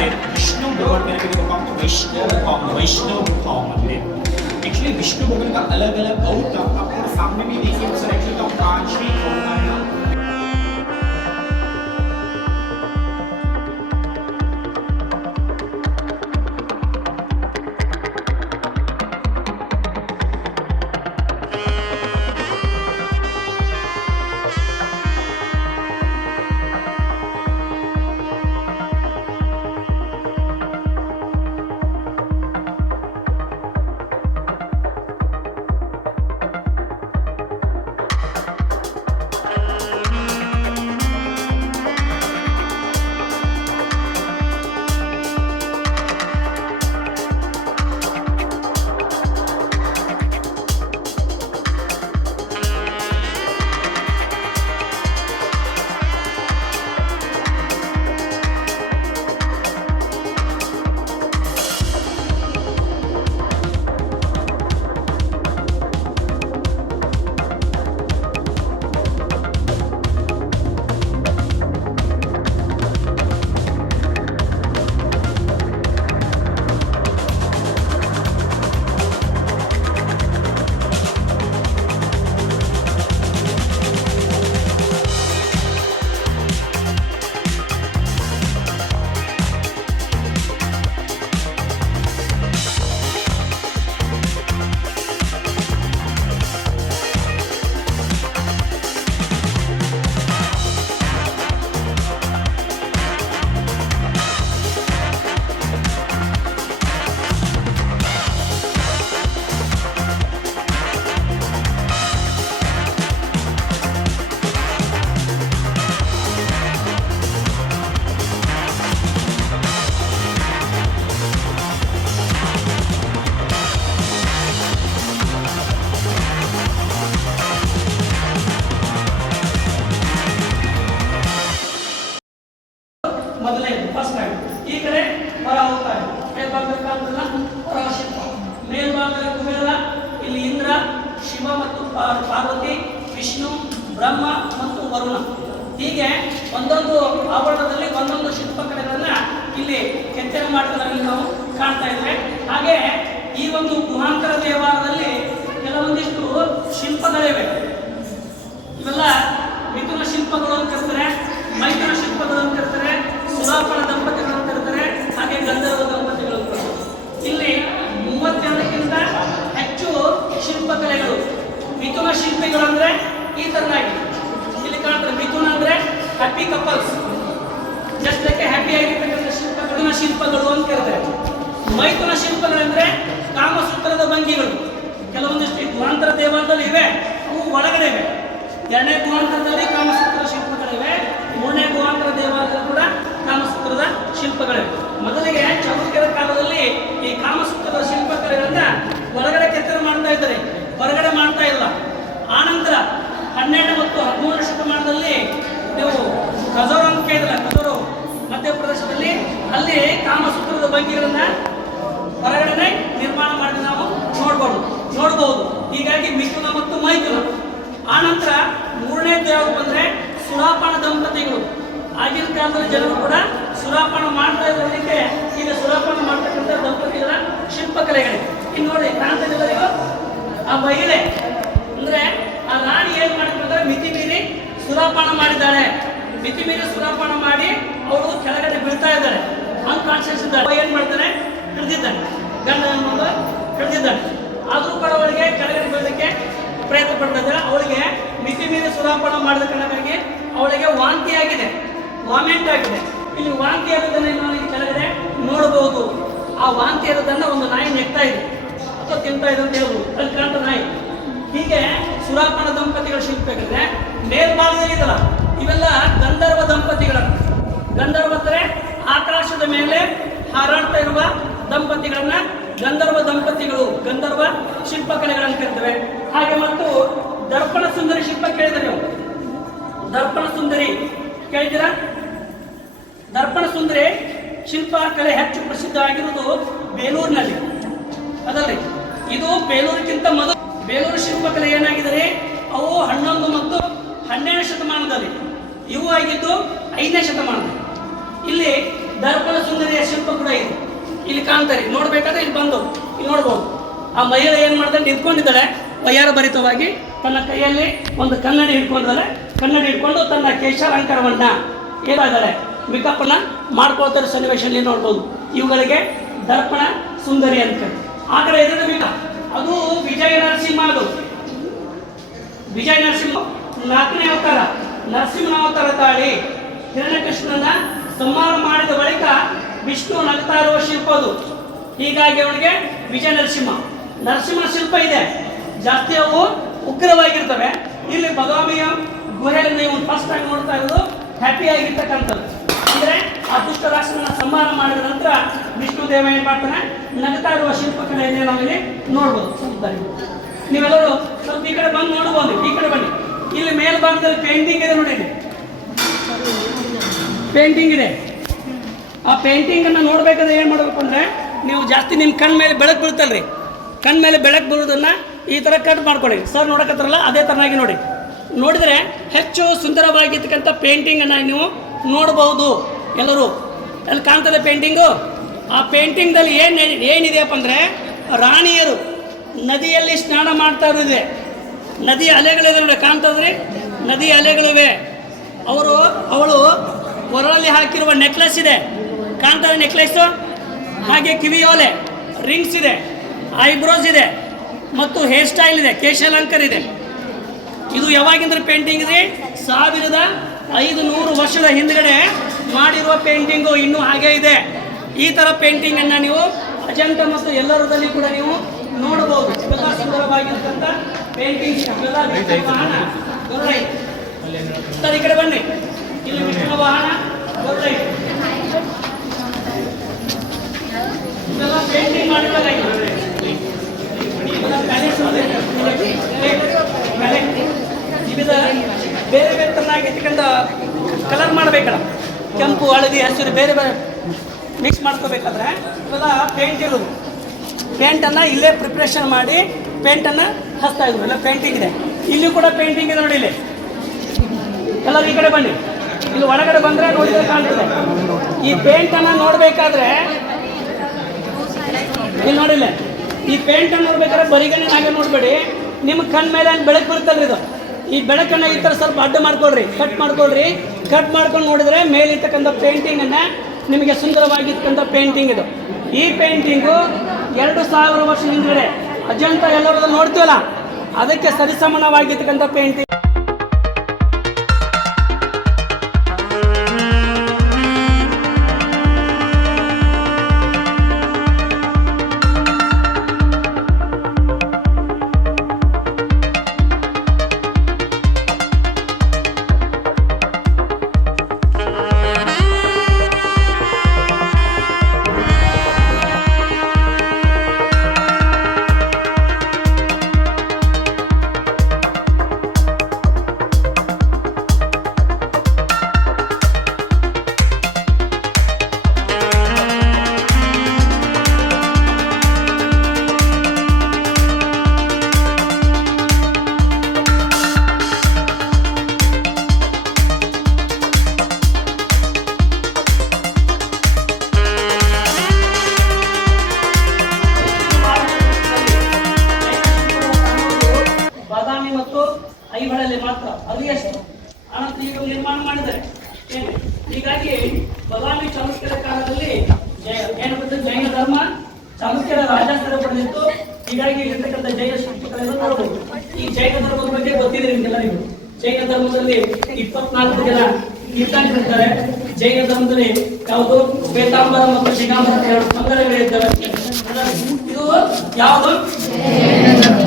मंदिर विष्णु भगवान मेरे को काम तो वैष्णव भाव मंदिर। एक्चुअली विष्णु भगवान का अलग अलग अवतार आपको सामने भी देखिए सर। एक्चुअली तो 5 ही अवतार है। ಮೊದಲನೇದು ಫಸ್ಟ್ ಟೈಮ್ ಈ ಕಡೆ ಹೊರ ಹೋಗ್ತಾ ಇದೆ ಮೇಲ್ಭಾಗದಲ್ಲಿ ಹೊರ ಶಿಲ್ಪ, ಮೇಲ್ಭಾಗದಲ್ಲಿ ಕುಬೇರ, ಇಲ್ಲಿ ಇಂದ್ರ, ಶಿವ ಮತ್ತು ಪಾರ್ವತಿ, ವಿಷ್ಣು, ಬ್ರಹ್ಮ ಮತ್ತು ವರುಣ. ಹೀಗೆ ಒಂದೊಂದು ಆವರಣದಲ್ಲಿ ಒಂದೊಂದು ಶಿಲ್ಪಕಲೆಗಳನ್ನ ಇಲ್ಲಿ ಕೆತ್ತನೆ ಮಾಡಿದಲ್ಲಿ ನಾವು ಕಾಣ್ತಾ ಇದ್ದೇವೆ. ಹಾಗೆ ಈ ಒಂದು ಗುಹಾಂತರ ದೇವಾಲಯದಲ್ಲಿ ಕೆಲವೊಂದಿಷ್ಟು ಶಿಲ್ಪಗಳಿವೆ. ಇವೆಲ್ಲ ಮಿಥುನ ಶಿಲ್ಪಗಳು ಅಂತ ಕರ್ತಾರೆ, ಮೈಥುನ ಶಿಲ್ಪಗಳು ಅಂತ ಕರ್ತಾರೆ, ಸುರಾಪಣ ದಂಪತಿಗಳು ಅಂತ ಕರ್ತಾರೆ, ಹಾಗೆ ಗಂಧರ್ವ ದಂಪತಿಗಳು ಅಂತ ಕರ್ತಾರೆ. ಇಲ್ಲಿ 32ಕ್ಕಿಂತ ಹೆಚ್ಚು ಶಿಲ್ಪಕಲೆಗಳು. ಮಿಥುನ ಶಿಲ್ಪಿಗಳು ಅಂದ್ರೆ ಈ ತರನಾಗಿ ಇಲ್ಲಿ ಕಾಣ್ತಾರೆ. ಮಿಥುನ ಅಂದ್ರೆ happy couples, just like happy ಆಗಿರ್ತಕ್ಕಂಥ ಶಿಲ್ಪಗಳು ಶಿಲ್ಪಗಳು ಅಂತ ಕರೀತಾರೆ. ಮೈಥುನ ಶಿಲ್ಪಗಳಂದ್ರೆ ಕಾಮಸೂತ್ರದ ಭಂಗಿಗಳು. ಕೆಲವೊಂದಿಷ್ಟು ಗುಹಾಂತರ ದೇವಾಲಯದಲ್ಲಿ ಇವೆ, ಅವು ಒಳಗಡೆ ಇವೆ. 2ನೇ ಗುಹಾಂತರದಲ್ಲಿ ಕಾಮಸೂತ್ರದ ಶಿಲ್ಪಗಳಿವೆ, 3ನೇ ಗುಹಾಂತರ ದೇವಾಲಯದಲ್ಲಿ ಕೂಡ ಕಾಮಸೂತ್ರದ ಶಿಲ್ಪಗಳಿವೆ. ಮೊದಲಿಗೆ ಚಾಲುಕ್ಯರ ಕಾಲದಲ್ಲಿ ಈ ಕಾಮಸೂತ್ರದ ಶಿಲ್ಪಕಲೆಗಳನ್ನ ಒಳಗಡೆ ಕೆತ್ತನೆ ಮಾಡ್ತಾ ಇದ್ದಾರೆ, ಹೊರಗಡೆ ಮಾಡ್ತಾ ಇಲ್ಲ. ಆನಂತರ 12 ಮತ್ತು 13ನೇ ಶತಮಾನದಲ್ಲಿ ನೀವು ಖಜೂರ್ ಅಂತ ಕೇಳಿದ್ರೆ, ಖಜೂರು ಮಧ್ಯಪ್ರದೇಶದಲ್ಲಿ, ಅಲ್ಲಿ ಕಾಮಸೂತ್ರದ ಭಂಗಿಗಳನ್ನ ಹೊರಗಡೆ ನಿರ್ಮಾಣ ಮಾಡಿ ನಾವು ನೋಡಬಹುದು. ಹೀಗಾಗಿ ಮಿಥುನ ಮತ್ತು ಮೈಥುನ. ಆನಂತರ 3ನೇದು ಯಾವುದು ಬಂದ್ರೆ ಸುರಾಪಾನ ದಂಪತಿಗಳು. ಆಗಿನ ಕಾಲದಲ್ಲಿ ಜನರು ಕೂಡ ಸುರಾಪಾನ ಮಾಡ್ತಾ ಇರೋದಕ್ಕೆ ಈಗ ಸುರಾಪಾನ ಮಾಡ್ತಕ್ಕಂಥ ದಂಪತಿಗಳ ಶಿಲ್ಪಕಲೆಗಳಿವೆ. ಇನ್ನು ನೋಡಿ ಕಾಂತದವರಿಗೂ ಆ ಮಹಿಳೆ ಅಂದ್ರೆ ಆ ರಾಣಿ ಏನ್ ಮಾಡಿದ್ರೆ ಮಿತಿ ಮೀರಿ ಸುರಾಪಾನ ಮಾಡಿದ್ದಾಳೆ. ಮಿತಿ ಮೀರಿ ಸುರಾಪಾನ ಮಾಡಿ ಅವಳು ಕೆಳಗಡೆ ಬೀಳ್ತಾ ಇದ್ದಾಳೆ, ಅನ್ಕಾನ್ಶಿಯಸ್ ಇದ್ದಾಳೆ. ಏನ್ ಮಾಡ್ತಾನೆ, ಹಿಡಿದಿದ್ದಾನೆ, ಗಂಡನ ಹಿಡಿದಿದ್ದಾನೆ. ಆದ್ರೂ ಕೂಡ ಅವಳಿಗೆ ಕೆಳಗಡೆ ಬೀಳಲಿಕ್ಕೆ ಪ್ರಯತ್ನ ಪಡ್ತಾ ಇದ್ದಾಳೆ. ಅವಳಿಗೆ ಮಿತಿ ಮೀರಿ ಸುರಾಪಾನ ಮಾಡಿದ ಕಾರಣಕ್ಕಾಗಿ ಅವಳಿಗೆ ವಾಂತಿ ಆಗಿದೆ, ವಾಮಿಟ್ ಆಗಿದೆ. ಇಲ್ಲಿ ವಾಂತಿ ಇರೋದನ್ನ ನಾವು ಕೆಳಗಡೆ ನೋಡಬಹುದು. ಆ ವಾಂತಿ ಇರೋದನ್ನ ಒಂದು ನಾಯಿ ನೆಕ್ತಾ ಇದೆ ಅಥವಾ ತಿಂತಾ ಇದೆ ಅಂತ ಹೇಳ್ಬೋದು, ಅಲ್ಲಿ ಕಾಣ್ತ ನಾಯಿ. ಹೀಗೆ ಸುರಾಪಾನ ದಂಪತಿಗಳ ಶಿಲ್ಪಗಳಿದೆ. ಮೇಲ್ಭಾಗದಲ್ಲಿ ಇದಲ್ಲ, ಇವೆಲ್ಲ ಗಂಧರ್ವ ದಂಪತಿಗಳನ್ನು. ಗಂಧರ್ವ ಅಂದರೆ ಆಕಾಶದ ಮೇಲೆ ಹಾರಾಡ್ತಾ ಇರುವ ದಂಪತಿಗಳನ್ನ ಗಂಧರ್ವ ದಂಪತಿಗಳು, ಗಂಧರ್ವ ಶಿಲ್ಪಕಲೆಗಳನ್ನು ಕರೀತೇವೆ. ಹಾಗೆ ಮತ್ತು ದರ್ಪಣ ಸುಂದರಿ ಶಿಲ್ಪ ಕೇಳಿದ್ರೆ ನೀವು, ದರ್ಪಣ ಸುಂದರಿ ಕೇಳಿದ್ದೀರಾ? ದರ್ಪಣ ಸುಂದರಿ ಶಿಲ್ಪಕಲೆ ಹೆಚ್ಚು ಪ್ರಸಿದ್ಧ ಆಗಿರುವುದು ಬೇಲೂರಿನಲ್ಲಿ ಅದರಲ್ಲಿ. ಇದು ಬೇಲೂರಿಗಿಂತ ಮೊದಲು ಬೇಲೂರು ಶಿಲ್ಪಕಲೆ ಏನಾಗಿದ್ದಾರೆ, ಅವು 11 ಮತ್ತು 12ನೇ ಶತಮಾನದಲ್ಲಿ, ಇವು ಆಗಿದ್ದು 5ನೇ ಶತಮಾನದಲ್ಲಿ. ಇಲ್ಲಿ ದರ್ಪಣ ಸುಂದರಿಯ ಶಿಲ್ಪ ಕೂಡ ಇದೆ. ಇಲ್ಲಿ ಕಾಣ್ತಾರೆ, ನೋಡ್ಬೇಕಾದ್ರೆ ಇಲ್ಲಿ ಬಂದು ಇಲ್ಲಿ ನೋಡ್ಬೋದು. ಆ ಮಹಿಳೆ ಏನು ಮಾಡ್ತಾರೆ, ನಿಂತ್ಕೊಂಡಿದ್ದಾಳೆ ವಯ್ಯಾರ ಭರಿತವಾಗಿ. ತನ್ನ ಕೈಯಲ್ಲಿ ಒಂದು ಕನ್ನಡಿ ಹಿಡ್ಕೊಂಡಿದ್ದಾಳೆ. ಕನ್ನಡಿ ಹಿಡ್ಕೊಂಡು ತನ್ನ ಕೇಶಾಲಂಕಾರವನ್ನ ಏನಾದಾಳೆ ಮೇಕಪ್ಪನ್ನ ಮಾಡ್ಕೊಳ್ತಾರೆ ಸನ್ನಿವೇಶದಲ್ಲಿ ನೋಡ್ಬೋದು. ಇವುಗಳಿಗೆ ದರ್ಪಣ ಸುಂದರಿ ಅಂತ. ಆ ಕಡೆ ಎದುರು ಮೇಕಪ್ ಅದು ವಿಜಯ ನರಸಿಂಹ. ಅದು ವಿಜಯ ನರಸಿಂಹ 4ನೇ ಅವತಾರ. ನರಸಿಂಹನ ಅವತಾರ ತಾಳಿ ಹಿರಣ್ಯಕೃಷ್ಣನ ಸಂಹಾರ ಮಾಡಿದ ಬಳಿಕ ವಿಷ್ಣು ನಗ್ತಾ ಇರುವ ಶಿಲ್ಪ ಅದು. ಹೀಗಾಗಿ ಅವನಿಗೆ ವಿಜಯ ನರಸಿಂಹ. ನರಸಿಂಹ ಶಿಲ್ಪ ಇದೆ ಜಾಸ್ತಿ, ಅವು ಉಗ್ರವಾಗಿರ್ತವೆ. ಇಲ್ಲಿ ಬದಾಮಿಯ ಗುಹೆಯಲ್ಲಿ ನೀವು ಫಸ್ಟ್ ಆಗಿ ನೋಡ್ತಾ ಇರೋದು ಹ್ಯಾಪಿ ಆಗಿರ್ತಕ್ಕಂಥದ್ದು. ಅಂದರೆ ಆ ದುಷ್ಟ ರಾಕ್ಷಸನ ಸಂಹಾರ ಮಾಡಿದ ನಂತರ ವಿಷ್ಣು ದೇವ ಏನು ಮಾಡ್ತಾನೆ, ನಗ್ತಾ ಇರುವ ಶಿಲ್ಪಕಲೆಯನ್ನೇ ನಾವಿಲ್ಲಿ ನೋಡ್ಬೋದು. ನೀವೆಲ್ಲರೂ ಸ್ವಲ್ಪ ಈ ಕಡೆ ಬಂದು ನೋಡ್ಬೋದು. ಈ ಕಡೆ ಬನ್ನಿ. ಇಲ್ಲಿ ಮೇಲ್ಭಾಗದಲ್ಲಿ ಪೇಂಟಿಂಗ್ ಇದೆ ನೋಡಿ, ಪೇಂಟಿಂಗ್ ಇದೆ. ಆ ಪೇಂಟಿಂಗನ್ನು ನೋಡ್ಬೇಕಾದ್ರೆ ಏನು ಮಾಡಬೇಕು ಅಂದರೆ, ನೀವು ಜಾಸ್ತಿ ನಿಮ್ಮ ಕಣ್ಣ ಮೇಲೆ ಬೆಳಕು ಬೀಳ್ತಲ್ರಿ, ಕಣ್ಣ ಮೇಲೆ ಬೆಳಕು ಬೀಳೋದನ್ನು ಈ ಥರ ಕಟ್ ಮಾಡ್ಕೊಳ್ಳಿ. ಸರ್ ನೋಡಕತ್ತಾರಲ್ಲ ಅದೇ ಥರನಾಗಿ ನೋಡಿ. ನೋಡಿದರೆ ಹೆಚ್ಚು ಸುಂದರವಾಗಿರ್ತಕ್ಕಂಥ ಪೇಂಟಿಂಗನ್ನು ನೀವು ನೋಡಬಹುದು. ಎಲ್ಲರೂ ಅಲ್ಲಿ ಕಾಣ್ತದೆ ಪೇಂಟಿಂಗು. ಆ ಪೇಂಟಿಂಗ್ದಲ್ಲಿ ಏನಿದೆಯಪ್ಪ ಅಂದರೆ, ರಾಣಿಯರು ನದಿಯಲ್ಲಿ ಸ್ನಾನ ಮಾಡ್ತಾ ಇರೋದಿದೆ. ನದಿ ಅಲೆಗಳಿದೆ ನೋಡಿ, ಕಾಣ್ತದ್ರಿ, ನದಿ ಅಲೆಗಳಿವೆ. ಅವಳು ಹೊರಳಲ್ಲಿ ಹಾಕಿರುವ ನೆಕ್ಲೆಸ್ ಇದೆ, ಕಾಣ್ತದೆ ನೆಕ್ಲೆಸ್ಸು. ಹಾಗೆ ಕಿವಿಯೋಲೆ, ರಿಂಗ್ಸ್ ಇದೆ, ಐಬ್ರೋಸ್ ಇದೆ ಮತ್ತು ಹೇರ್ ಸ್ಟೈಲ್ ಇದೆ, ಕೇಶಾಲಂಕಾರ ಇದೆ. ಇದು ಯಾವಾಗಿಂದ್ರ ಪೇಂಟಿಂಗ್ ಇದೆ? 1500 ವರ್ಷದ ಹಿಂದ್ಗಡೆ ಮಾಡಿರುವ ಪೇಂಟಿಂಗು ಇನ್ನೂ ಹಾಗೆ ಇದೆ. ಈ ಥರ ಪೇಂಟಿಂಗನ್ನು ನೀವು ಅಜಂತ ಮತ್ತು ಎಲ್ಲರದಲ್ಲಿ ಕೂಡ ನೀವು ನೋಡಬಹುದು. ಇವೆಲ್ಲ ಸುಂದರವಾಗಿರ್ತಕ್ಕಂಥ ಪೇಂಟಿಂಗ್. ಸರ್ ಈ ಕಡೆ ಬನ್ನಿ. ಇಲ್ಲಿ ವಿಷ್ಣು ವಾಹನ ಗೊತ್ತೈ, ಇವೆಲ್ಲ ಪೇಂಟಿಂಗ್ ಮಾಡಿದಾಗ ವಿವಿಧ ಬೇರೆ ಬೇರೆ ತರನಾಗಿರ್ತಕ್ಕಂಥ ಕಲರ್ ಮಾಡಬೇಕಲ್ಲ, ಕೆಂಪು ಹಳದಿ ಹಸಿರು ಬೇರೆ ಬೇರೆ ಮಿಕ್ಸ್ ಮಾಡ್ಕೋಬೇಕಾದ್ರೆ ಇವೆಲ್ಲ ಪೇಂಟ್ ಇರೋದು. ಪೇಂಟನ್ನು ಇಲ್ಲೇ ಪ್ರಿಪ್ರೇಷನ್ ಮಾಡಿ ಪೇಂಟನ್ನು ಹಚ್ತಾ ಇದ್ರು. ಎಲ್ಲ ಪೇಂಟಿಂಗ್ ಇದೆ. ಇಲ್ಲಿ ಕೂಡ ಪೇಂಟಿಂಗ್ ಇದೆ ನೋಡಿ. ಇಲ್ಲಿ ಎಲ್ಲರೂ ಈ ಕಡೆ ಬನ್ನಿ. ಇಲ್ಲಿ ಒಳಗಡೆ ಬಂದರೆ ನೋಡಿದ್ರೆ ಕಾಣ್ತದೆ. ಈ ಪೇಂಟನ್ನು ನೋಡಬೇಕಾದ್ರೆ ಇಲ್ಲಿ ನೋಡಿಲ್ಲ, ಈ ಪೇಂಟನ್ನು ನೋಡ್ಬೇಕಾದ್ರೆ ಬರಿಗಣ್ಣೆ ಹಾಗೆ ನೋಡಬೇಡಿ. ನಿಮ್ಮ ಕಣ್ಣ ಮೇಲೆ ಬೆಳಕು ಬೀಳ್ತಲ್ರಿ ಇದು. ಈ ಬೆಳಕನ್ನು ಈ ಥರ ಸ್ವಲ್ಪ ಅಡ್ಡ ಮಾಡ್ಕೊಳ್ರಿ, ಕಟ್ ಮಾಡ್ಕೊಳ್ರಿ. ಕಟ್ ಮಾಡ್ಕೊಂಡು ನೋಡಿದ್ರೆ ಮೇಲಿರ್ತಕ್ಕಂಥ ಪೇಂಟಿಂಗನ್ನು ನಿಮಗೆ ಸುಂದರವಾಗಿರ್ತಕ್ಕಂಥ ಪೇಂಟಿಂಗ್ ಇದು. ಈ ಪೇಂಟಿಂಗು 2000 ವರ್ಷ ಹಿಂದ್ಗಡೆ ಅಜಂತ ಎಲ್ಲರದ್ದು ನೋಡ್ತೀವಲ್ಲ, ಅದಕ್ಕೆ ಸರಿಸಮಾನವಾಗಿರ್ತಕ್ಕಂಥ ಪೇಂಟಿಂಗ್. ಐಹೊಳೆಯಲ್ಲಿ ಮಾತ್ರ ಅದು ಎಷ್ಟು ಅನಂತರ ಈಗ ನಿರ್ಮಾಣ ಮಾಡಿದ್ದಾರೆ. ಹೀಗಾಗಿ ಬದಾಮಿ ಚಾಲುಕ್ಯರ ಕಾಲದಲ್ಲಿ ಜೈನ ಧರ್ಮ ಚಾಲುಕ್ಯರ ರಾಜಾಂತರ ಪಡೆದಿತ್ತು. ಹೀಗಾಗಿ ಇರತಕ್ಕಂಥ ಜೈನ ಶಿಲ್ಪಗಳನ್ನು ನೋಡಬಹುದು. ಈ ಜೈನ ಧರ್ಮದ ಬಗ್ಗೆ ಗೊತ್ತಿದೆ ನಿಮಗೆಲ್ಲರಿಗೂ. ಜೈನ ಧರ್ಮದಲ್ಲಿ 24 ಜನ ತೀರ್ಥಂಕರಿದ್ದಾರೆ. ಜೈನ ಧರ್ಮದಲ್ಲಿ ಯಾವುದು ಶ್ವೇತಾಂಬರ ಮತ್ತು ದಿಗಂಬರ 2 ಸಂಘಗಳಿದ್ದಾವೆ. ಇದು ಯಾವುದು?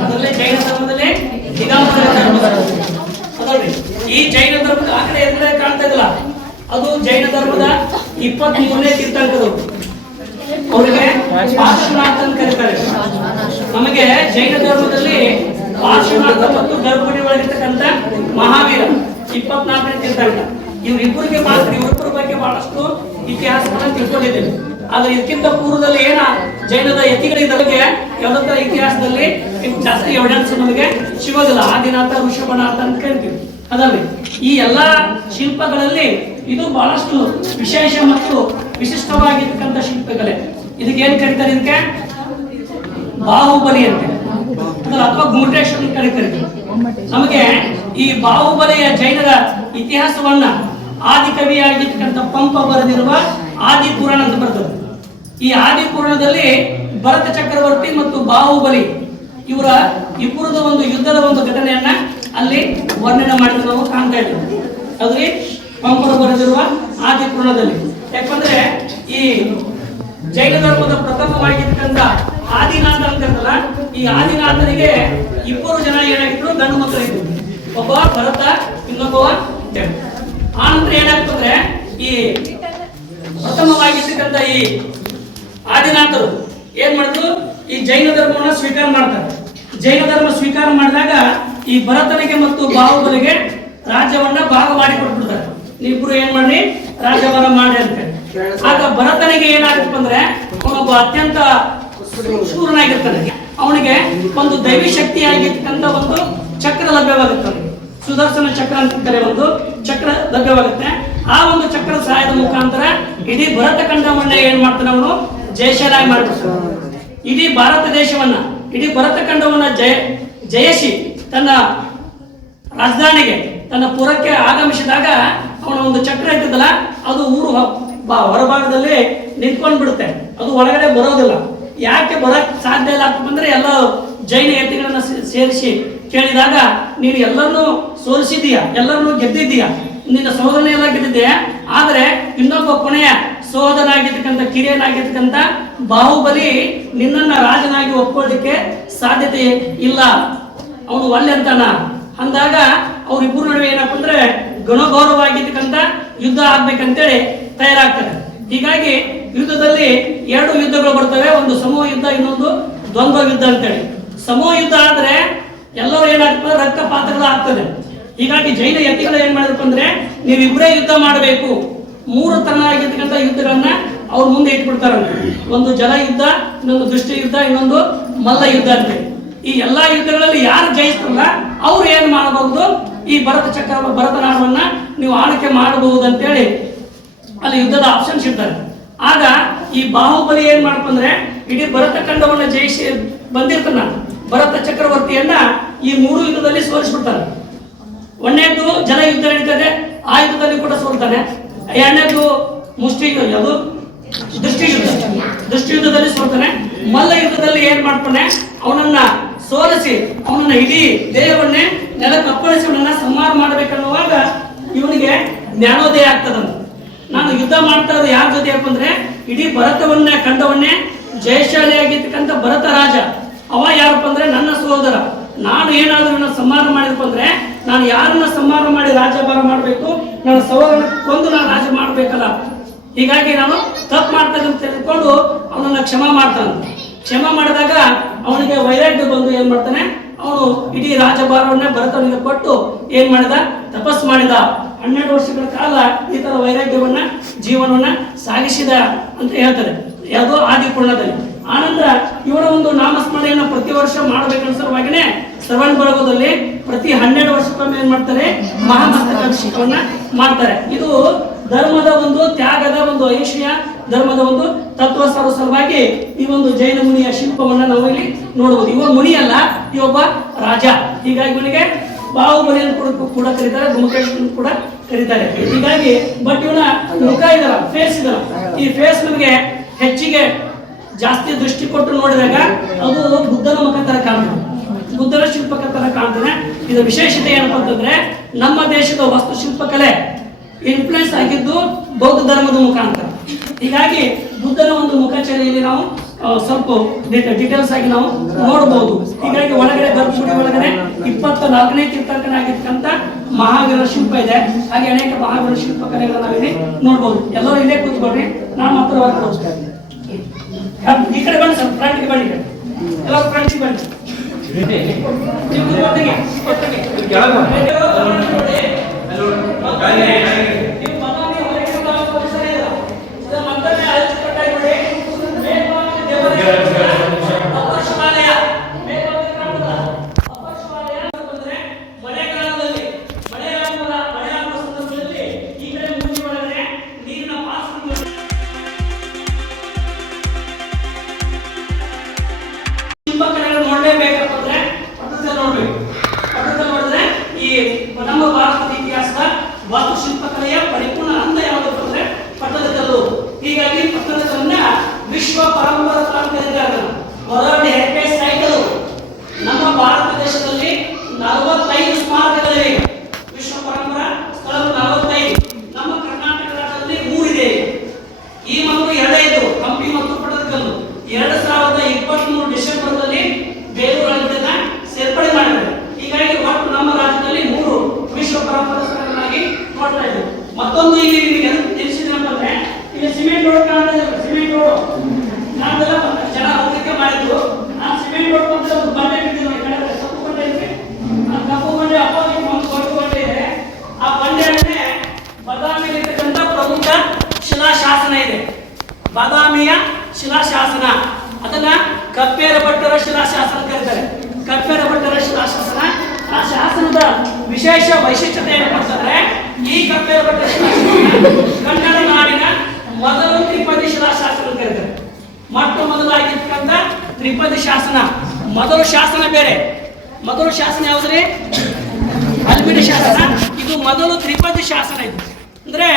ಅದರಲ್ಲಿ ಜೈನ ಧರ್ಮದಲ್ಲಿ ದಿಗಂಬರ ಅದಲ್ರಿ. ಈ ಜೈನ ಧರ್ಮದ ಆ ಕಡೆ ಎದುರೇ ಕಾಣ್ತಾ ಇದ್ದಲ್ಲ, ಅದು ಜೈನ ಧರ್ಮದ 23ನೇ ತೀರ್ಥಂಕರು. ಅವರಿಗೆ ಪಾರ್ಶ್ವನಾಥ ಅಂತ ಕರೀತಾರೆ. ನಮಗೆ ಜೈನ ಧರ್ಮದಲ್ಲಿ ಪಾರ್ಶ್ವನಾಥ ಮತ್ತು ಗರ್ಭಿಣಿ ಒಳಗಿರ್ತಕ್ಕಂಥ ಮಹಾವೀರ 24ನೇ ತೀರ್ಥಂಕ. ಇವರಿಬ್ಬರಿಗೆ ಮಾತ್ರ, ಇವರಿಬ್ಬರ ಬಗ್ಗೆ ಬಹಳಷ್ಟು ಇತಿಹಾಸಗಳನ್ನು ತಿಳ್ಕೊಂಡಿದ್ದೇವೆ. ಆದ್ರೆ ಇದಕ್ಕಿಂತ ಪೂರ್ವದಲ್ಲಿ ಏನ ಜೈನದ ಯತಿಗಳಿದ್ದ ಬಗ್ಗೆ ಯಾವುದೋ ಇತಿಹಾಸದಲ್ಲಿ ಜಾಸ್ತಿ ಎವಿಡೆನ್ಸ್ ನಮಗೆ ಸಿಗೋದಿಲ್ಲ. ಆದಿನಾಥ, ಋಷಭನಾಥ ಅಂತ ಕರಿತೀವಿ ಅದರಲ್ಲಿ. ಈ ಎಲ್ಲಾ ಶಿಲ್ಪಗಳಲ್ಲಿ ಇದು ಬಹಳಷ್ಟು ವಿಶೇಷ ಮತ್ತು ವಿಶಿಷ್ಟವಾಗಿರ್ತಕ್ಕಂಥ ಶಿಲ್ಪಕಲೆ. ಇದಕ್ಕೆ ಏನ್ ಕರೀತಾರೆ? ಇದಕ್ಕೆ ಬಾಹುಬಲಿ ಅಂತ ಅಥವಾ ಗುಮಟೇಶ್ವರ ಅಂತ ಕರೀತಾರೆ. ನಮಗೆ ಈ ಬಾಹುಬಲಿಯ ಜೈನರ ಇತಿಹಾಸವನ್ನ ಆದಿಕವಿಯಾಗಿರ್ತಕ್ಕಂಥ ಪಂಪ ಬರೆದಿರುವ ಆದಿಪುರಾಣ ಅಂತ ಬರ್ತದೆ. ಈ ಆದಿಪುರಾಣದಲ್ಲಿ ಭರತ ಚಕ್ರವರ್ತಿ ಮತ್ತು ಬಾಹುಬಲಿ ಇವರ ಇಬ್ಬರದ ಒಂದು ಯುದ್ಧದ ಒಂದು ಘಟನೆಯನ್ನ ಅಲ್ಲಿ ವರ್ಣನೆ ಮಾಡಿದ್ರೆ ನಾವು ಕಾಣ್ತಾ ಇದ್ದೇವೆ. ಅದ್ರಿ ಪಂಪರು ಬರೆದಿರುವ ಆದಿಪುರಾಣದಲ್ಲಿ. ಯಾಕಂದ್ರೆ ಈ ಜೈನ ಧರ್ಮದ ಪ್ರಥಮವಾಗಿರ್ತಕ್ಕಂಥ ಆದಿನಾಥ ಅಂತ ಇರ್ತಲ್ಲ, ಈ ಆದಿನಾಥನಿಗೆ ಇಬ್ಬರು ಜನ ಏನಾಗಿದ್ರು, ಗಂಡು ಮಕ್ಕಳು ಇದ್ರು. ಒಬ್ಬ ಭರತ, ಇನ್ನೊಬ್ಬ ಆ ನಂತರ ಏನಾಗ್ತಂದ್ರೆ ಈ ಪ್ರಥಮವಾಗಿರ್ತಕ್ಕಂಥ ಈ ಆದಿನಾಥರು ಏನ್ ಮಾಡಿದ್ರು, ಈ ಜೈನ ಧರ್ಮವನ್ನ ಸ್ವೀಕಾರ ಮಾಡ್ತಾರೆ. ಜೈನ ಧರ್ಮ ಸ್ವೀಕಾರ ಮಾಡಿದಾಗ ಈ ಭರತನಿಗೆ ಮತ್ತು ಬಾಹುಬಲಿಗೆ ರಾಜ್ಯವನ್ನ ಭಾಗ ಮಾಡಿ ಕೊಟ್ಬಿಡ್ತಾರೆ. ನೀವಿಬ್ರು ಏನ್ ಮಾಡ್ರಿ, ರಾಜ್ಯಭಾರ ಮಾಡಿ ಅಂತ. ಆಗ ಭರತನಿಗೆ ಏನಾಗುತ್ತೆ ಅಂದ್ರೆ ಅವನೊಬ್ಬ ಅತ್ಯಂತ ಶೂರನಾಗಿರ್ತಾನೆ. ಅವನಿಗೆ ಒಂದು ದೈವಿ ಶಕ್ತಿ ಆಗಿರ್ತಕ್ಕಂಥ ಒಂದು ಚಕ್ರ ಲಭ್ಯವಾಗುತ್ತೆ. ಸುದರ್ಶನ ಚಕ್ರ ಅಂತಾರೆ, ಒಂದು ಚಕ್ರ ಲಭ್ಯವಾಗುತ್ತೆ. ಆ ಒಂದು ಚಕ್ರ ಸಹಾಯದ ಮುಖಾಂತರ ಇಡೀ ಭರತ ಖಂಡವನ್ನ ಏನ್ ಮಾಡ್ತಾನೆ, ಅವನು ಜಯಶಾಲಾಗಿ ಮಾಡ್ಬಿಡ್ತಾನೆ. ಇಡೀ ಭಾರತ ದೇಶವನ್ನ, ಇಡೀ ಭರತ ಖಂಡವನ್ನ ಜಯಿಸಿ ತನ್ನ ರಾಜಧಾನಿಗೆ, ತನ್ನ ಪುರಕ್ಕೆ ಆಗಮಿಸಿದಾಗ ಅವನ ಒಂದು ಚಕ್ರ ಇರ್ತದಲ್ಲ, ಅದು ಊರು ಹೊರಭಾಗದಲ್ಲಿ ನಿಂತ್ಕೊಂಡ್ ಬಿಡುತ್ತೆ. ಅದು ಒಳಗಡೆ ಬರೋದಿಲ್ಲ. ಯಾಕೆ ಬರಕ್ ಸಾಧ್ಯ ಇಲ್ಲ ಅಂತಂದ್ರೆ ಎಲ್ಲ ಜೈನ ಯತಿಗಳನ್ನ ಸೇರಿಸಿ ಕೇಳಿದಾಗ, ನೀನು ಎಲ್ಲರನ್ನೂ ಸೋಲಿಸಿದೀಯ, ಎಲ್ಲರನ್ನೂ ಗೆದ್ದಿದ್ದೀಯ, ನಿನ್ನ ಸಹೋದರನೇ ಎಲ್ಲ ಗೆದ್ದಿದ್ದೀಯ, ಆದ್ರೆ ಇನ್ನೊಬ್ಬ ಕೊನೆಯ ಸಹೋದರನಾಗಿರ್ತಕ್ಕಂಥ ಕಿರಿಯನಾಗಿರ್ತಕ್ಕಂಥ ಬಾಹುಬಲಿ ನಿನ್ನನ್ನ ರಾಜನಾಗಿ ಒಪ್ಕೊಳ್ಳಿಕ್ಕೆ ಸಾಧ್ಯತೆ ಇಲ್ಲ, ಅವನು ಒಳ್ಳೆ ಅಂತಾನ ಅಂದಾಗ ಅವ್ರಿಬ್ಬರು ನಡುವೆ ಏನಪ್ಪ ಅಂದ್ರೆ ಗಣಗೌರವಾಗಿರ್ತಕ್ಕಂಥ ಯುದ್ಧ ಆಗ್ಬೇಕಂತೇಳಿ ತಯಾರಾಗ್ತಾರೆ. ಹೀಗಾಗಿ ಯುದ್ಧದಲ್ಲಿ ಎರಡು ಯುದ್ಧಗಳು ಬರ್ತವೆ. ಒಂದು ಸಮೂಹ ಯುದ್ಧ, ಇನ್ನೊಂದು ದ್ವಂದ್ವ ಯುದ್ಧ ಅಂತೇಳಿ. ಸಮೂಹ ಯುದ್ಧ ಆದ್ರೆ ಎಲ್ಲರೂ ಏನಾಗ್ತದೆ, ರಕ್ತಪಾತಗಳು ಆಗ್ತದೆ. ಹೀಗಾಗಿ ಜೈನ ಯತಿಗಳು ಏನ್ ಮಾಡಿದ್ರು ಅಂದ್ರೆ, ನೀವಿಬ್ಬರೇ ಯುದ್ಧ ಮಾಡಬೇಕು. ಮೂರು ತರನಾಗಿರ್ತಕ್ಕಂಥ ಯುದ್ಧಗಳನ್ನ ಅವ್ರ ಮುಂದೆ ಇಟ್ಬಿಡ್ತಾರಂತೆ. ಒಂದು ಜಲ ಯುದ್ಧ, ಇನ್ನೊಂದು ದೃಷ್ಟಿ ಯುದ್ಧ, ಇನ್ನೊಂದು ಮಲ್ಲ ಯುದ್ಧ ಅಂತೇಳಿ. ಈ ಎಲ್ಲಾ ಯುದ್ಧಗಳಲ್ಲಿ ಯಾರು ಜಯಿಸ್ತಾರಲ್ಲ ಅವ್ರು ಏನ್ ಮಾಡಬಹುದು, ಈ ಭರತನಾಡವನ್ನ ನೀವು ಆಳ್ವಿಕೆ ಮಾಡಬಹುದು ಅಂತೇಳಿ ಅಲ್ಲಿ ಯುದ್ಧದ ಆಪ್ಷನ್ಸ್ ಇರ್ತಾರೆ. ಆಗ ಈ ಬಾಹುಬಲಿ ಏನ್ ಮಾಡ್ಕೊಂಡ್ರೆ, ಇಡೀ ಭರತ ಖಂಡವನ್ನ ಜಯಿಸಿ ಬಂದಿರ್ತಾನ ಭರತ ಚಕ್ರವರ್ತಿಯನ್ನ ಈ ಮೂರು ಯುದ್ಧದಲ್ಲಿ ಸೋಲಿಸ್ಬಿಡ್ತಾನೆ. ಒಂದನೇದು ಜಲ ಯುದ್ಧ ನಡೀತದೆ, ಆ ಯುದ್ಧದಲ್ಲಿ ಕೂಡ ಸೋಲ್ತಾನೆ. ಎರಡನೇದು ಮುಷ್ಟಿ ಅದು ದೃಷ್ಟಿ ಯುದ್ಧದಲ್ಲಿ ಸೋಲ್ತಾನೆ. ಮಲ್ಲ ಯುದ್ಧದಲ್ಲಿ ಏನ್ ಮಾಡ್ತಾನೆ, ಅವನನ್ನ ಸೋಲಿಸಿ ಅವನನ್ನ ಇಡೀ ದೇಹವನ್ನೇ ನೆಲಕ್ಕೆ ಅಪ್ಪಳಿಸಿ ಅವನನ್ನ ಸಂಹಾರ ಮಾಡ್ಬೇಕನ್ನುವಾಗ ಇವನಿಗೆ ಜ್ಞಾನೋದಯ ಆಗ್ತದಂತ. ನಾನು ಯುದ್ಧ ಮಾಡ್ತಾ ಇರೋದು ಯಾರ ಜೊತೆ ಅಂದ್ರೆ, ಇಡೀ ಭರತವನ್ನೇ ಖಂಡವನ್ನೇ ಜಯಶಾಲಿಯಾಗಿರ್ತಕ್ಕಂಥ ಭರತ ರಾಜ. ಅವ ಯಾರಪ್ಪ ಅಂದ್ರೆ ನನ್ನ ಸಹೋದರ. ನಾನು ಏನಾದ್ರೂ ಇವನ್ನ ಸಂಹಾರ ಮಾಡಿದಪ್ಪ ಅಂದ್ರೆ, ನಾನು ಯಾರನ್ನ ಸಂಹಾರ ಮಾಡಿ ರಾಜ್ಯಭಾರ ಮಾಡಬೇಕು, ನನ್ನ ಸಹೋದರನ ಕೊಂದು ನಾನು ರಾಜ್ಯ ಮಾಡ್ಬೇಕಲ್ಲ. ಹೀಗಾಗಿ ನಾನು ತಪ್ಪು ಮಾಡ್ತೇನೆ ಅಂತ ತಿಳ್ಕೊಂಡು ಅವನನ್ನ ಕ್ಷಮಾ ಮಾಡ್ತಾನೆ. ಕ್ಷಮಾ ಮಾಡಿದಾಗ ಅವನಿಗೆ ವೈರಾಗ್ಯ ಬಂದು ಏನ್ ಮಾಡ್ತಾನೆ, ಅವನು ಇಡೀ ರಾಜಭಾರವನ್ನೇ ಭರತನಿಗೆ ಕೊಟ್ಟು ಏನ್ ಮಾಡಿದ, ತಪಸ್ ಮಾಡಿದ. 12 ವರ್ಷಗಳ ಕಾಲ ಈ ತರ ವೈರಾಗ್ಯವನ್ನ ಜೀವನವನ್ನ ಸಾಗಿಸಿದ ಅಂತ ಹೇಳ್ತಾರೆ, ಯಾವುದೋ ಆದಿಪುರಾಣದಲ್ಲಿ. ಆನಂತರ ಇವರ ಒಂದು ನಾಮಸ್ಮರಣೆಯನ್ನು ಪ್ರತಿ ವರ್ಷ ಮಾಡಬೇಕನ್ಸರವಾಗಿನೇ ಶ್ರವಣ ಬೆಳಗೋದಲ್ಲಿ ಪ್ರತಿ 12 ವರ್ಷಕ್ಕೊಮ್ಮೆ ಏನ್ ಮಾಡ್ತಾರೆ, ಮಹಾಮಸ್ತಕಾಭಿಷೇಕವನ್ನ ಮಾಡ್ತಾರೆ. ಇದು ಧರ್ಮದ ಒಂದು ತ್ಯಾಗದ ಒಂದು ಐಶ್ವರ್ಯ, ಧರ್ಮದ ಒಂದು ತತ್ವ ಸಲುವಾಗಿ ಈ ಒಂದು ಜೈನ ಮುನಿಯ ಶಿಲ್ಪವನ್ನ ನಾವು ಇಲ್ಲಿ ನೋಡಬಹುದು. ಇವ ಮುನಿ ಅಲ್ಲ, ಇವೊಬ್ಬ ರಾಜ. ಹೀಗಾಗಿ ಇವನಿಗೆ ಬಾಹುಬಲಿಯನ್ನು ಕೂಡ ಕರೀತಾರೆ, ಗುಮಕೇಶ್ವರನ್ ಕೂಡ ಕರೀತಾರೆ. ಹೀಗಾಗಿ ಬಟ್ ಇವನ ಮುಖ ಇದಲ್ಲ, ಫೇಸ್ ಇದಲ್ಲ. ಈ ಫೇಸ್ ನಮಗೆ ಹೆಚ್ಚಿಗೆ ಜಾಸ್ತಿ ದೃಷ್ಟಿ ಕೊಟ್ಟು ನೋಡಿದಾಗ ಅದು ಬುದ್ಧನ ಮುಖ ತರ ಕಾಣ್ತದೆ, ಬುದ್ಧನ ಶಿಲ್ಪಕ ತರ ಕಾಣ್ತಾನೆ. ಇದರ ವಿಶೇಷತೆ ಏನಪ್ಪಾ ಅಂತಂದ್ರೆ, ನಮ್ಮ ದೇಶದ ವಾಸ್ತುಶಿಲ್ಪಕಲೆ ಇನ್ಫ್ಲುಯೆನ್ಸ್ ಆಗಿದ್ದು ಬೌದ್ಧ ಧರ್ಮದ ಮುಖಾಂತರ. ಹೀಗಾಗಿ ಬುದ್ಧನ ಒಂದು ಮುಖಚರ್ಯೆಯಲ್ಲಿ ನಾವು ಸ್ವಲ್ಪ ಡೀಟೇಲ್ಸ್ ಆಗಿ ನಾವು ನೋಡಬಹುದು. ಹೀಗಾಗಿ ಒಳಗಡೆ ಗರ್ಭಗುಡಿ ಒಳಗಡೆ 24ನೇ ತೀರ್ಥಂಕನಾಗಿರ್ತಕ್ಕಂಥ ಮಹಾವೀರ ಶಿಲ್ಪ ಇದೆ. ಹಾಗೆ ಅನೇಕ ಮಹಾವೀರ ಶಿಲ್ಪ ಕಲೆಗಳನ್ನ ನಾವಿಲ್ಲಿ ನೋಡಬಹುದು. ಎಲ್ಲರೂ ಇಲ್ಲೇ ಕೂತ್ಕೊಳ್ರಿ, ನಾನು ಮಾತ್ರ ಈ ಕಡೆ ಬನ್ನಿ, ಸ್ವಲ್ಪ ಫ್ರಂಟ್ಗೆ ಬನ್ನಿ, ಎಲ್ಲರೂ ಫ್ರಂಟ್ಗೆ ಬನ್ನಿ. ಮತ್ತೊಂದು ಇಲ್ಲಿ ನಿಮಗೆ ತಿಳಿಸಿದ್ರಪ್ಪ ಅಂದ್ರೆ ಇಲ್ಲಿ ಸಿಮೆಂಟ್ ರೋಡ್ ಕಾಣ್ತದೆ, ಸಿಮೆಂಟ್ ರೋಡ್ ನಾವೆಲ್ಲ ಜನ ಹೋಗ್ಲಿಕ್ಕೆ ಮಾಡಿದ್ರು. ಆ ಸಿಮೆಂಟ್ ರೋಡ್ ಬಂದ ಒಂದು ಬಂಡೆ ಬಿದ್ದಿದೆ ನೋಡಿ, ಕಡೆ ಕಪ್ಪು ಬಂಡೆ ಇದೆ, ಆ ಕಪ್ಪು ಬಂಡೆ ಅಪೋಸಿಟ್ ಒಂದು ದೊಡ್ಡ ಬಂಡೆ ಇದೆ. ಆ ಬಂಡೆಯನ್ನೇ ಬಾದಾಮಿಯಲ್ಲಿರ್ತಕ್ಕಂಥ ಪ್ರಮುಖ ಶಿಲಾಶಾಸನ ಇದೆ, ಬಾದಾಮಿಯ ಶಿಲಾಶಾಸನ. ಅದನ್ನ ಕಪ್ಪೇರ ಭಟ್ಟರ ಶಿಲಾಶಾಸನ ಕರೀತಾರೆ, ಕಪ್ಪೇರ ಭಟ್ಟರ ಶಿಲಾಶಾಸನ. ಆ ಶಾಸನದ ವಿಶೇಷ ವೈಶಿಷ್ಟ್ಯತೆ ಏನಪ್ಪ ಅಂತಂದ್ರೆ, ಈ ಕಪ್ಪೇರ ಭಟ್ಟರ ಶಿಲಾಶಾಸನ ಕನ್ನಡ ನಾಡಿನ ಮೊದಲ ತ್ರಿಪದಿ ಶಿಲಾಶಾಸನ ಕರೀತಾರೆ. ಮೊಟ್ಟ ಮೊದಲಾಗಿರ್ತಕ್ಕಂಥ ತ್ರಿಪದಿ ಶಾಸನ. ಮೊದಲು ಶಾಸನ ಬೇರೆ, ಮೊದಲು ಶಾಸನ ಯಾವ್ದ್ರಿ? ಹಲ್ಮಿಡಿ ಶಾಸನ. ಇದು ಮೊದಲು ತ್ರಿಪದಿ ಶಾಸನ. ಇದು ಅಂದ್ರೆ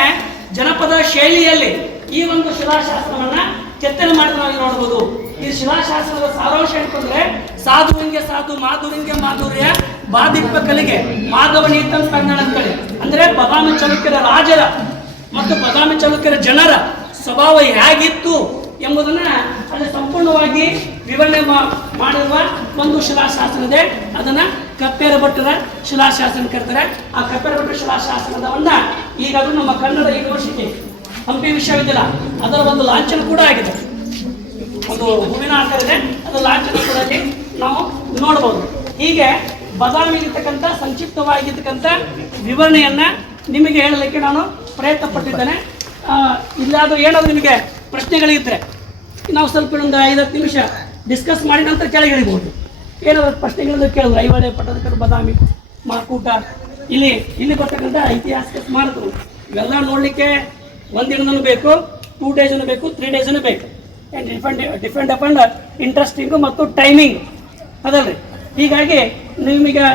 ಜನಪದ ಶೈಲಿಯಲ್ಲಿ ಈ ಒಂದು ಶಿಲಾಶಾಸನವನ್ನ ಕೆತ್ತನೆ ಮಾಡಿ ನಾವು ನೋಡಬಹುದು. ಈ ಶಿಲಾಶಾಸನದ ಸಾರಾಂಶ ಏನಂತಂದ್ರೆ, ಸಾಧುವಿಂಗೆ ಸಾಧು, ಮಾಧುವಿಂಗೆ ಮಾಧುರ್ಯ, ಬಾದಿಪ್ಪ ಕಲಿಗೆ ಮಾಧವನೀತನ್ ಕನ್ನಡ ಅಂತೇಳಿ. ಅಂದ್ರೆ ಬಾದಾಮಿ ಚಳುಕ್ಯರ ರಾಜರ ಮತ್ತು ಬಾದಾಮಿ ಚಳುಕ್ಯರ ಜನರ ಸ್ವಭಾವ ಹೇಗಿತ್ತು ಎಂಬುದನ್ನ ಅಲ್ಲಿ ಸಂಪೂರ್ಣವಾಗಿ ವಿವರಣೆ ಮಾಡಿರುವ ಒಂದು ಶಿಲಾಶಾಸನ ಇದೆ. ಅದನ್ನ ಕಪ್ಪೇರ ಭಟ್ಟರ ಶಿಲಾಶಾಸನ ಕರೀತಾರೆ. ಆ ಕಪ್ಪೇರ ಭಟ್ಟರ ಶಿಲಾಶಾಸನವನ್ನ ಈಗ ಅದು ನಮ್ಮ ಕನ್ನಡ ಯೂನಿವರ್ಸಿಟಿ ಹಂಪಿ ವಿಶ್ವವಿದ್ಯಾಲಯ ಅದರ ಒಂದು ಲಾಂಛನ ಕೂಡ ಆಗಿದೆ, ಒಂದು ಹೂವಿನ ಆಕಾರ ಇದೆ, ಅದರ ಲಾಂಛನ ಕೂಡ ನಾವು ನೋಡಬಹುದು. ಹೀಗೆ ಬಾದಾಮಿಗಿರ್ತಕ್ಕಂಥ ಸಂಕ್ಷಿಪ್ತವಾಗಿರ್ತಕ್ಕಂಥ ವಿವರಣೆಯನ್ನ ನಿಮಗೆ ಹೇಳಲಿಕ್ಕೆ ನಾನು ಪ್ರಯತ್ನ ಪಟ್ಟಿದ್ದೇನೆ. ಇಲ್ಲಾದರೂ ಏನಾದರೂ ನಿಮಗೆ ಪ್ರಶ್ನೆಗಳಿದ್ದರೆ ನಾವು ಸ್ವಲ್ಪ ಒಂದು 5-10 ನಿಮಿಷ ಡಿಸ್ಕಸ್ ಮಾಡಿ ನಂತರ ಕೆಳಗೆ ಇಳಿಬಹುದು. ಏನಾದರೂ ಪ್ರಶ್ನೆಗಳನ್ನು ಕೇಳಿದ್ರು, ಐಹೊಳೆ ಪಟ್ಟದಕಲ್ಲು, ಬಾದಾಮಿ, ಮಾಕೂಟ, ಇಲ್ಲಿ ಬರ್ತಕ್ಕಂಥ ಐತಿಹಾಸಿಕ ಸ್ಮಾರಕಗಳು ಇವೆಲ್ಲ ನೋಡಲಿಕ್ಕೆ ಒಂದಿನನೂ ಬೇಕು, 2 ಡೇಸೂ ಬೇಕು, 3 ಡೇಸೂ ಬೇಕು. ಡಿಫೆಂಡ್ ಅಪಾನ್ ಇಂಟ್ರೆಸ್ಟಿಂಗು ಮತ್ತು ಟೈಮಿಂಗ್ ಅದಲ್ರಿ. ಹೀಗಾಗಿ ನಿಮಗೆ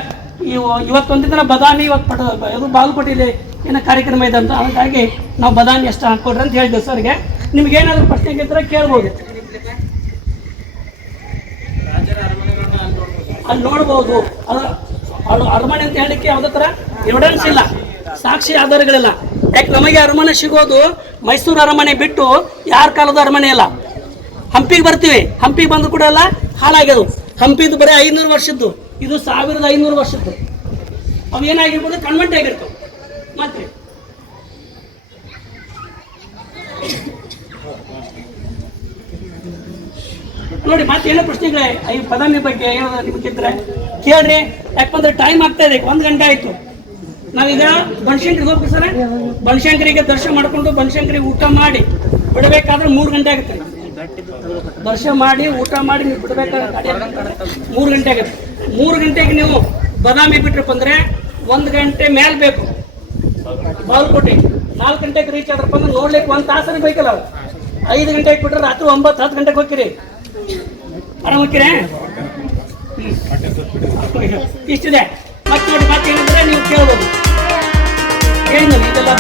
ಇವತ್ತೊಂದು ದಿನ ಬಾದಾಮಿ, ಇವತ್ತು ಇದು ಬಾಗಲಕೋಟೆಯಲ್ಲಿ ಏನೋ ಕಾರ್ಯಕ್ರಮ ಇದೆ ಅಂತ, ಹಾಗಾಗಿ ನಾವು ಬಾದಾಮಿ ಎಷ್ಟು ಹಾಕೊಡ್ರಿ ಅಂತ ಹೇಳಿದ್ವಿ ಸರ್ಗೆ. ನಿಮ್ಗೆ ಏನಾದರೂ ಪ್ರಶ್ನೆ ಇದ್ದರೆ ಕೇಳ್ಬೋದು, ಅಲ್ಲಿ ನೋಡ್ಬೋದು. ಅದು ಅರಮನೆ ಅಂತ ಹೇಳಲಿಕ್ಕೆ ಯಾವುದೇ ಥರ ಎವಿಡೆನ್ಸ್ ಇಲ್ಲ, ಸಾಕ್ಷಿ ಆಧಾರಗಳಿಲ್ಲ. ಯಾಕೆ ನಮಗೆ ಅರಮನೆ ಸಿಗೋದು ಮೈಸೂರು ಅರಮನೆ ಬಿಟ್ಟು ಯಾರ ಕಾಲದ ಅರಮನೆ ಇಲ್ಲ. ಹಂಪಿಗೆ ಬರ್ತೀವಿ, ಹಂಪಿಗೆ ಬಂದು ಕೂಡ ಎಲ್ಲ ಹಾಳಾಗ್ಯದು. ಹಂಪಿದು ಬರೀ 500 ವರ್ಷದ್ದು, ಇದು 1500 ವರ್ಷದ್ದು. ಅವು ಏನಾಗಿರ್ಬೋದು, ಕನ್ವೆಂಟ್ ಆಗಿರ್ತವೆ. ಮತ್ತೆ ನೋಡಿ, ಮತ್ತೇನೋ ಪ್ರಶ್ನೆಗಳೇ ಈ ಬಾದಾಮಿ ಬಗ್ಗೆ ಏನಾದ್ರು ನಿಮ್ಗಿದ್ರೆ ಕೇಳ್ರಿ. ಯಾಕಂದ್ರೆ ಟೈಮ್ ಆಗ್ತಾ ಇದೆ, 1 ಗಂಟೆ ಆಯ್ತು. ನಾವೀಗ ಬನಶಂಕರಿಗೆ ಹೋಗ್ತೀವಿ ಸರ್. ಬನಶಂಕರಿಗೆ ದರ್ಶನ ಮಾಡ್ಕೊಂಡು ಬನಶಂಕರಿಗೆ ಊಟ ಮಾಡಿ ಬಿಡಬೇಕಾದ್ರೆ 3 ಗಂಟೆ ಆಗುತ್ತೆ. ದರ್ಶನ ಮಾಡಿ ಊಟ ಮಾಡಿ ನೀವು ಬಿಡಬೇಕಾದ್ರೆ 3 ಗಂಟೆ ಆಗುತ್ತೆ. 3 ಗಂಟೆಗೆ ನೀವು ಬಾದಾಮಿ ಬಿಟ್ರಪ್ಪ ಅಂದ್ರೆ 1 ಗಂಟೆ ಮೇಲೆ ಬೇಕು. ಬಾಗಲಕೋಟೆ 4 ಗಂಟೆಗೆ ರೀಚ್ ಆದ್ರಪ್ಪ ಅಂದ್ರೆ ನೋಡ್ಲಿಕ್ಕೆ 1 ತಾಸನೇ ಬೇಕಲ್ಲ. 5 ಗಂಟೆಗೆ ಬಿಟ್ರೆ ರಾತ್ರಿ 9-10 ಗಂಟೆಗೆ ಹೋಗ್ತೀರಿ, ಆರಾಮ ಹೋಗ್ತೀರಿ. ಇಷ್ಟಿದೆ. ಮತ್ತೆ ನೋಡಿ, ಮತ್ತೇನಂದ್ರೆ ನೀವು ಕೇಳ್ಬೋದು, ಹೇಳಿದ್ನಲ್ಲ ಇದೆಲ್ಲ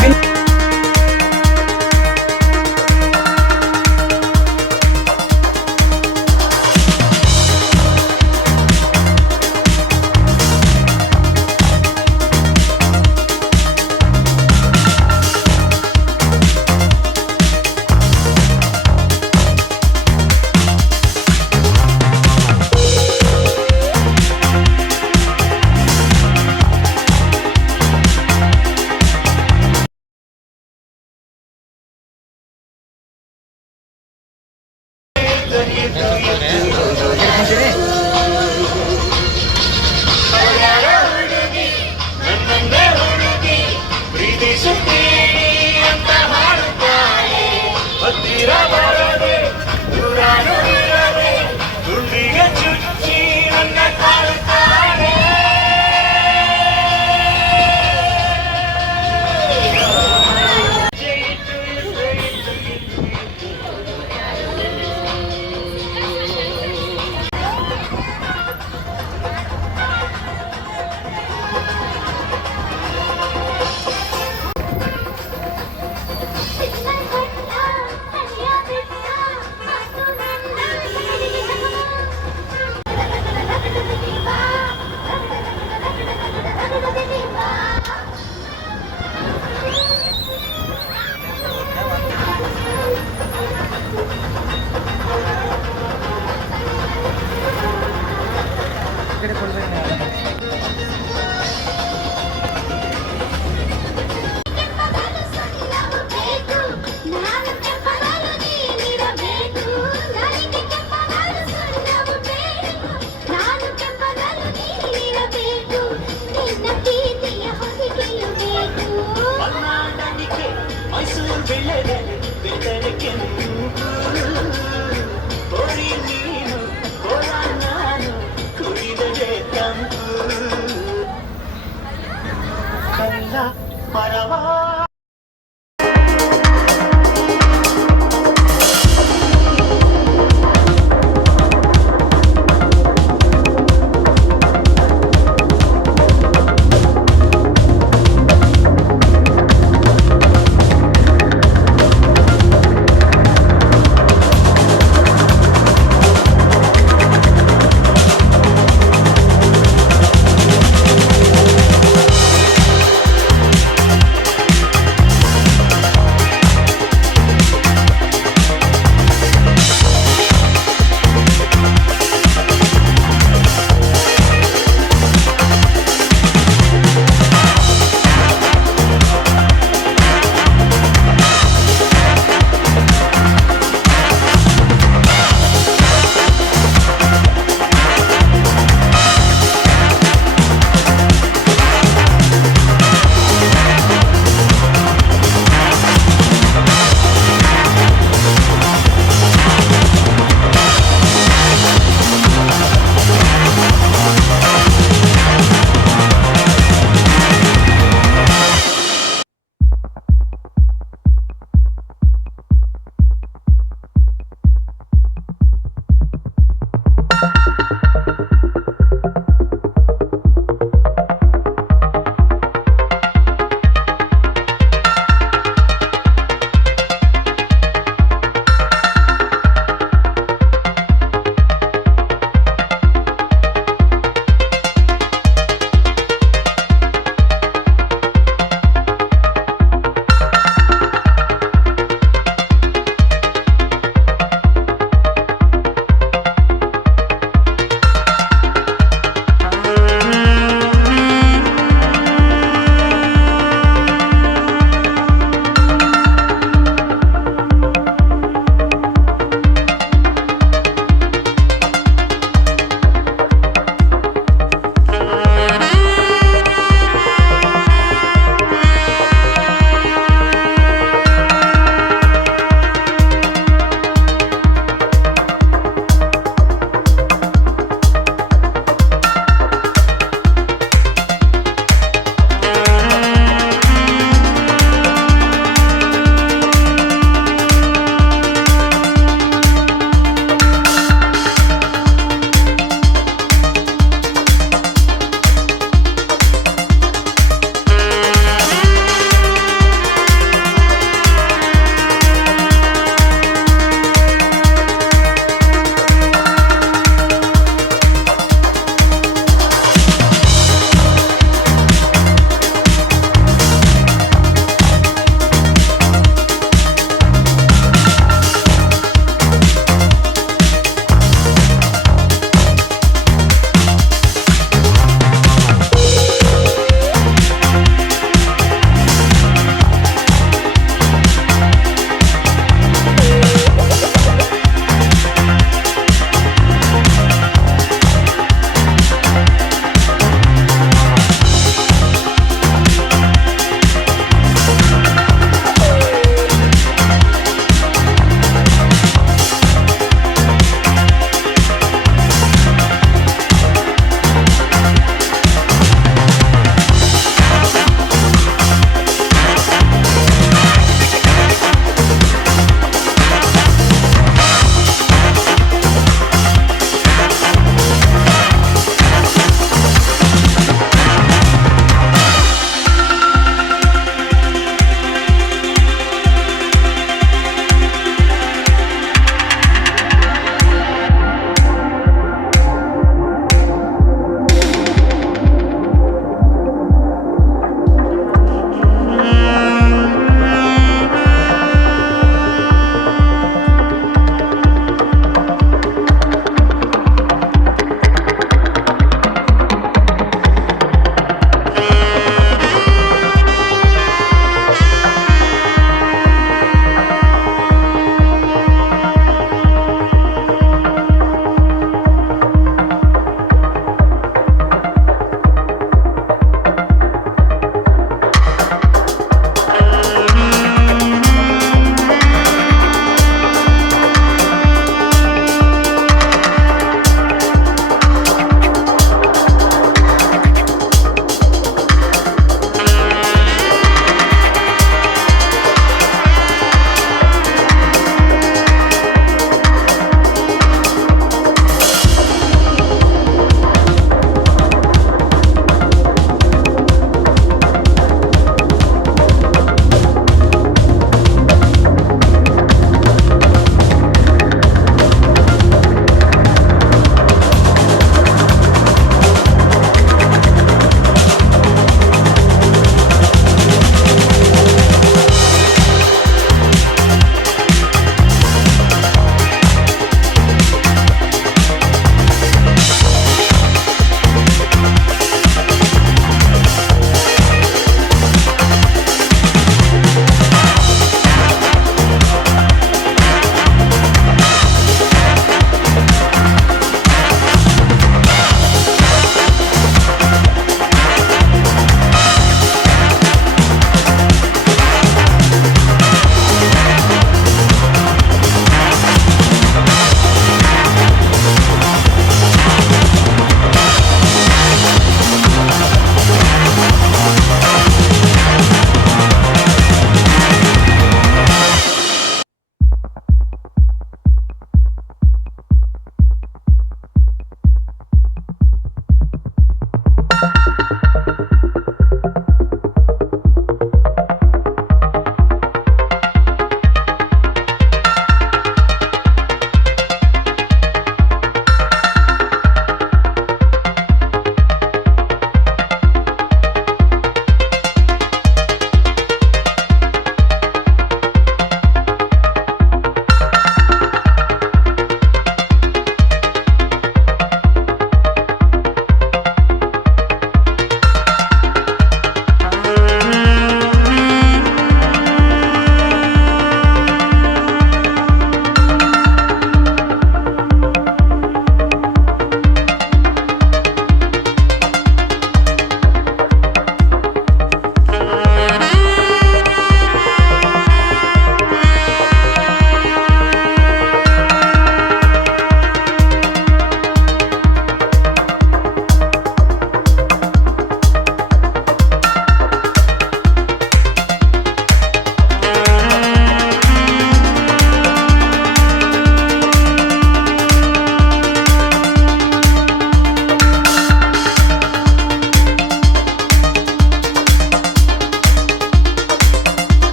ತಾಂಡವ